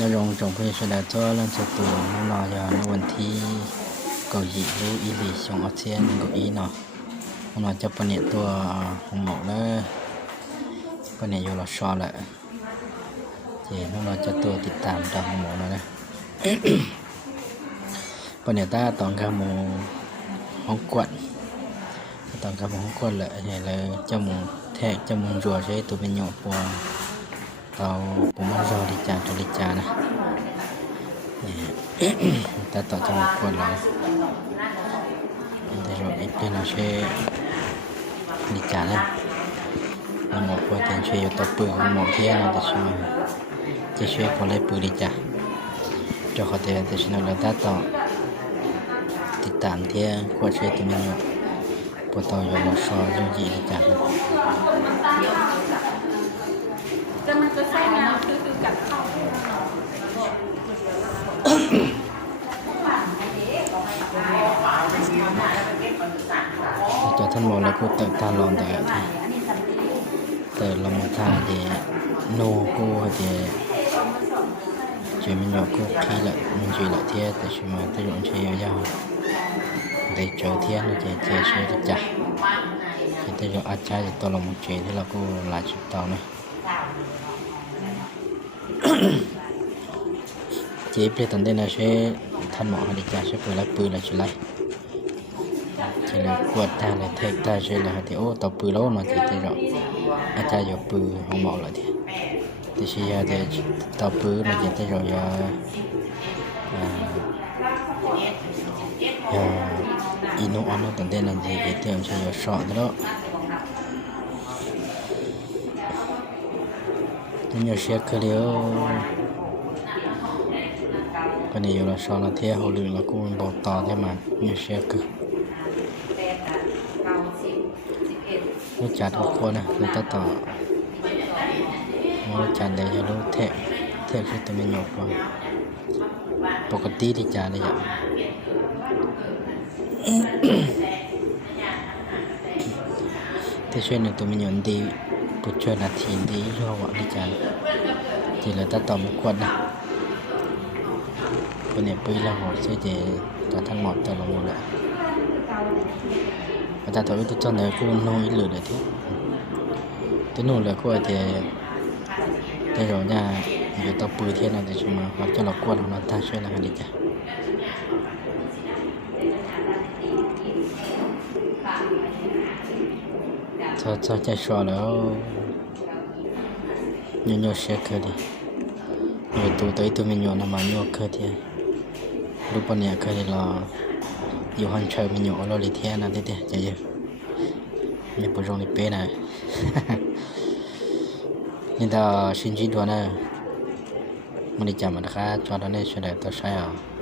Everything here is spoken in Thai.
นรงจงพยชดาจ้อลันสตูนนอยาในวันที่เกาหลีหรืออีหลีชงอาเซียนเกาหลีเนาะมันจะปนเนี่ยตัวของหมอกเลยปนเนี่ยอยู่รอชอแหละเจนเราจะตัวติดตามตัวของหมอกนะปนเนี่ยตาตอนกาโมห้องกวดตอนกาโมห้องกวดแหละใหญ่เลยจมูกแทกจมูกรัวใช้ตัวเป็นหยอดปวงเตาผมว่ารอดิจาตัวดิจานะแต่ต่อจมูกคนเราแต่เราอีกเป็นเราใช้ดิจานะเราหมดควรจะช่วยอยู่ต่อปืนของหมอเทียนเราจะช่วยคนไล่ปืนดิจาจะขอเตือนแต่ฉันเราได้ต่อติดตามเทียควรช่วยตัวมันอยู่ปวดต่ออยู่เราชอยุ่งยี่ดิจาจะมันจะใช่งานคือกัดเข้าจะท่านบอกแล้วกูเติร์ตาลอนแต่ที่เติร์ลงมาท่าเดโนกูเดจะมันยกกูขี้ละมันจีละเทียแต่ชิมาแต่ยงเชียวยาวได้เจอเทียนจะเจอช่วยจะจับแต่ยงอาจารย์จะตัวลงมาเจอที่เรากูหลายชุดเต่านะเจี๊ยบเลยตอนเดินนะช่วยท่านหมอให้ดิจ่าช่วยปืนไล่ปืนอะไรช่วยไล่จะเลยขวดตาเลยเทคตาช่วยเลยที่โอ้ต่อปืนแล้วมาที่ที่เราอาจารย์ยกปืนของหมอเลยที่ชี้ยาที่ต่อปืนมาที่ที่เราอย่าอินุอันนั้นตอนเดินนั่นที่ที่เราใช้ยาช็อตแล้วนี่ยาเช็คคือเดียวปันนี้อยู่ละชอนละเที่ยวหรือละกูบอกต่อได้มาเนี่ยเชียคือรู้จักทุกคนนะรู้ต่อรู้จักได้จะรู้เทคือตัวมันหยกว่าปกติที่จ่าได้ยังที่ช่วยหนึ่งตัวมันหยนดีปุจจุบันทีดีชอบว่าที่จ่าที่เราต่อมุขวัญนะวันนี้ปีละหัวใช่เจแต่ท่านหมดแต่ละหมดแหละอาจารย์ตัววิทุจน์เนี่ยกูน้อยเหลือเลยที่นู่นเลยกูไอ้แต่เราเนี่ยอยู่ต่อปืนเทียนอะไรชั่วโมงครับจะเรากวนเราท่าช่วยเรากันดีจ้ะถ้าใจชัวร์แล้วโยเช็คเคยดิโยตัวมันโยนมาโยเคยทีรูปเนี่ยเคยเราอยู่หันเชิงมันโยเราลิเทียนะเด็ดๆใจเย็นไม่ปวดร้อนลิเป้นะนี่ตาชินจิตัวนะมันได้จำมันนะคะจอดได้ช่วยได้ตัวใช่อ่ะ